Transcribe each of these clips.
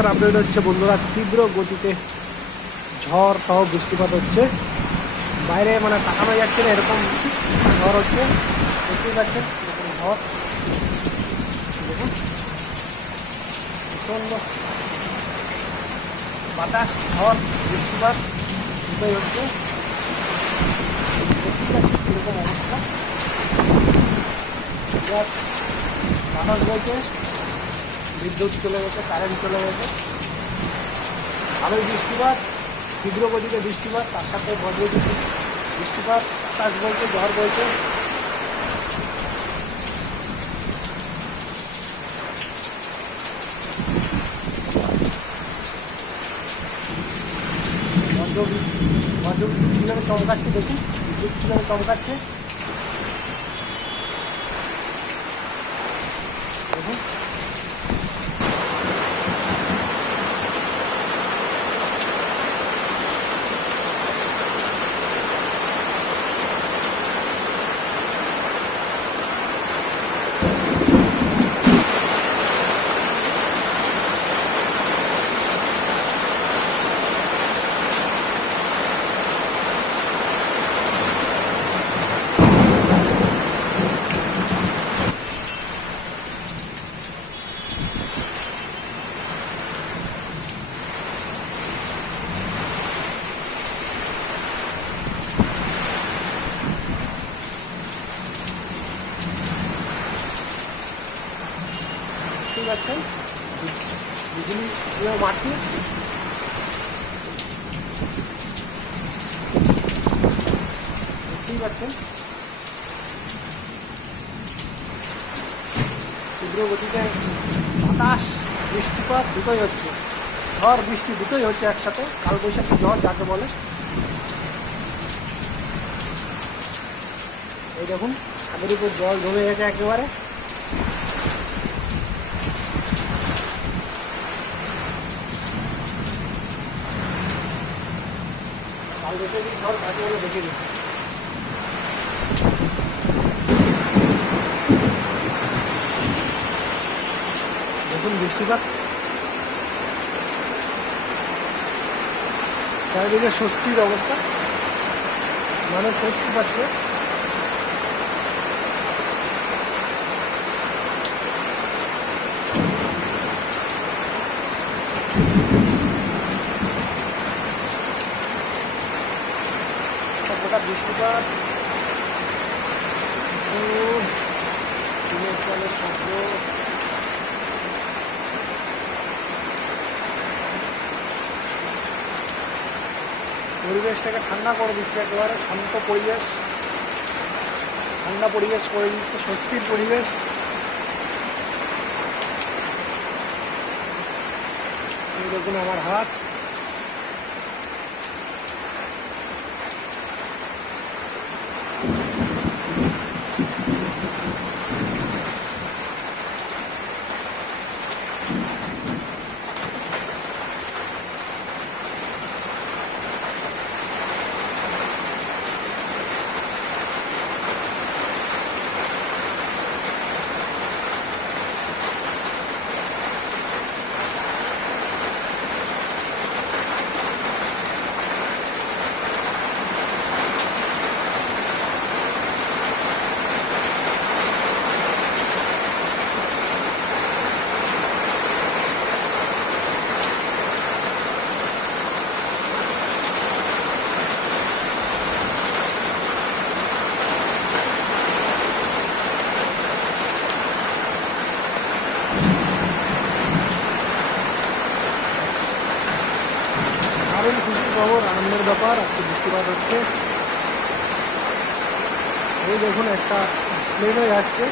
এখনকার আপডেট হচ্ছে, বন্ধুরা তীব্র গতিতে ঝড় সহ বৃষ্টিপাত হচ্ছে। বাইরে মানে তাকানো যাচ্ছে না, এরকম ঝড় হচ্ছে। দেখতেই পাচ্ছেন, এরকম ঝড়। দেখুন। প্রচণ্ড বাতাস, ঝড়, বৃষ্টিপাত, দুটোই হচ্ছে। দেখতেই পাচ্ছেন কীরকম অবস্থা। বাতাস বইছে। বিদ্যুৎ চলে গেছে কারেন্ট চলে গেছে। ভালোই বৃষ্টিপাত তীব্র গতিতে বৃষ্টিপাত, তার সাথে বজ্রবিদ্যুৎ বৃষ্টিপাত বাতাস বইছে, ঝড় বজ্রবিদ্যুৎ বজ্রবিদ্যুৎ কীভাবে চমকাচ্ছে দেখুন বিদ্যুৎ কীভাবে চমকাচ্ছে পারছেন বিজলি মারছে বুঝতেই পারছেন তীব্র গতিতে বাতাস, বৃষ্টিপাত দুটোই হচ্ছে। ঝড়, বৃষ্টি দুটোই হচ্ছে একসাথে। কালবৈশাখী ঝড়, যাকে বলে। এই দেখুন ছাদের উপর জল জমে গেছে একেবারে কাল বৈশাখী ঝড় যাকে বলে দেখে দিচ্ছি দেখুন বৃষ্টিপাত। চারিদিকে স্বস্তির অবস্থা। মানুষ স্বস্তি পাচ্ছে। বৃষ্টিপাত দিনের পরিবেশটাকে ঠান্ডা করে দিচ্ছে একেবারে, শান্ত পরিবেশ। ঠান্ডা পরিবেশ করে দিচ্ছে, স্বস্তির পরিবেশ। দেখুন আমার হাত। ব্যাপার আজকে বৃষ্টিপাত হচ্ছে। এই দেখুন একটা প্লেনও যাচ্ছে।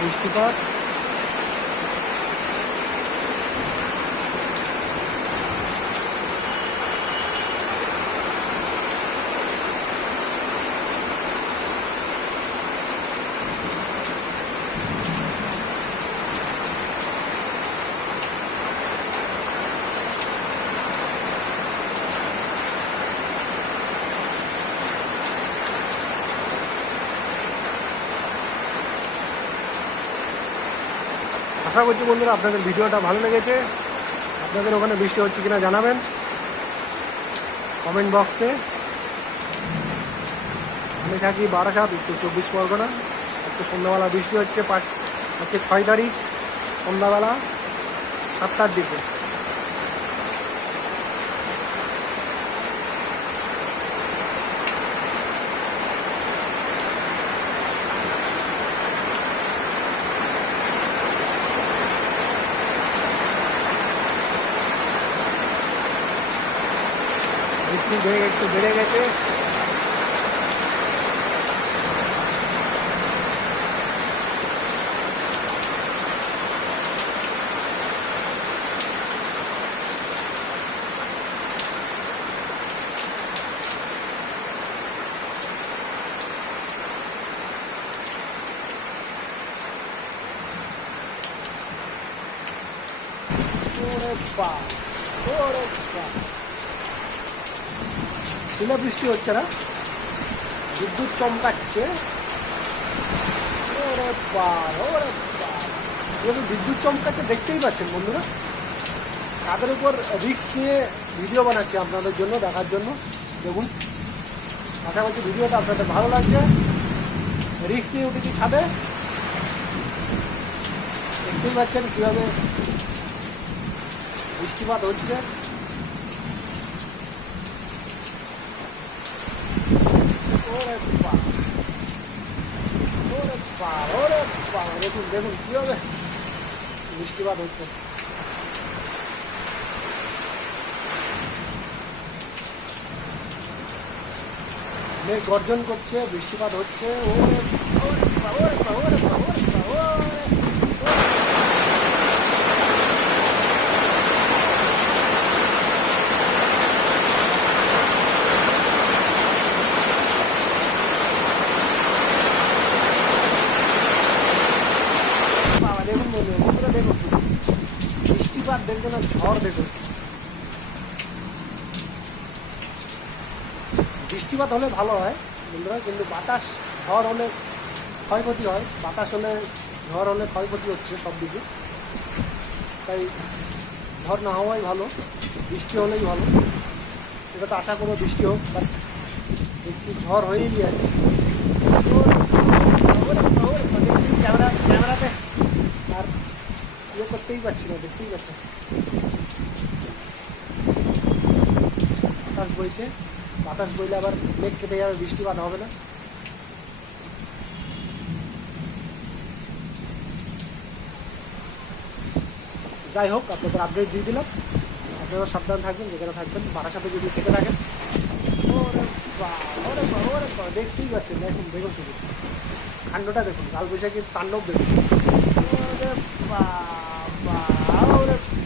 বৃষ্টিপাত আশা করছি বন্ধুরা আপনাদের ভিডিওটা ভালো লেগেছে। আপনাদের ওখানে বৃষ্টি হচ্ছে কিনা জানাবেন। কমেন্ট বক্সে। আমি থাকি বারাসাত, উত্তর চব্বিশ পরগনা। আজকে সন্ধ্যাবেলা বৃষ্টি হচ্ছে পাঁচ হচ্ছে ছয় তারিখ, সন্ধ্যাবেলা সাতটার দিকে। বৃষ্টি বেড়ে একটু বেড়ে গেছে ওরে বাপ, ওরে বাপ। শিলা বৃষ্টি হচ্ছে না। বিদ্যুৎ চমকাচ্ছে। বিদ্যুৎ চমকাচ্ছে দেখতেই পাচ্ছেন বন্ধুরা। তাদের উপর রিক্স নিয়ে ভিডিও বানাচ্ছি আপনাদের জন্য, দেখার জন্য। দেখুন। আশা করছি ভিডিওটা আপনাদের ভালো লাগছে। রিক্স নিয়ে উঠেছি ছাদে। দেখতেই পাচ্ছেন কীভাবে বৃষ্টিপাত হচ্ছে ওরে বাপ ওরে বাপ ওরে বাপ দেখুন দেখুন কী হবে বৃষ্টিপাত হচ্ছে মেঘ গর্জন করছে বৃষ্টিপাত হচ্ছে ওরে ওরে ওরে ওরে বাপ, ওরে বাপ, ওরে বাবা দেখুন বন্ধু বন্ধুরা দেখুন বৃষ্টিপাত দেখবেন আর ঝড় বৃষ্টিপাত হলে ভালো হয়, বন্ধুরা, কিন্তু বাতাস, ঝড় হলে ক্ষয়ক্ষতি হয়। বাতাস হলে, ঝড় হলে ক্ষয়ক্ষতি হচ্ছে সব দিকে। তাই ঝড় না হওয়াই ভালো, বৃষ্টি হলেই ভালো। এটা তো আশা করব বৃষ্টি হোক বাট দেখছি ঝড় হয়েই গিয়েছে। করতেই পারছি না, দেখতেই পাচ্ছি বাতাস বইছে, বাতাস বইলে আবার মেঘ কেটে যাবে বৃষ্টিপাত হবে না। যাই হোক, আপনাদের আপডেট দিয়ে দিলাম। আপনারা সাবধান থাকবেন, যেখানে থাকবেন বাড়ার সাথে যদি কেটে থাকেন। দেখতেই পাচ্ছেন, দেখুন দেখুন শুধু। কাণ্ডটা দেখুন কাল বৈশাখীর তাণ্ডব দেখুন। বাবা। Thank you.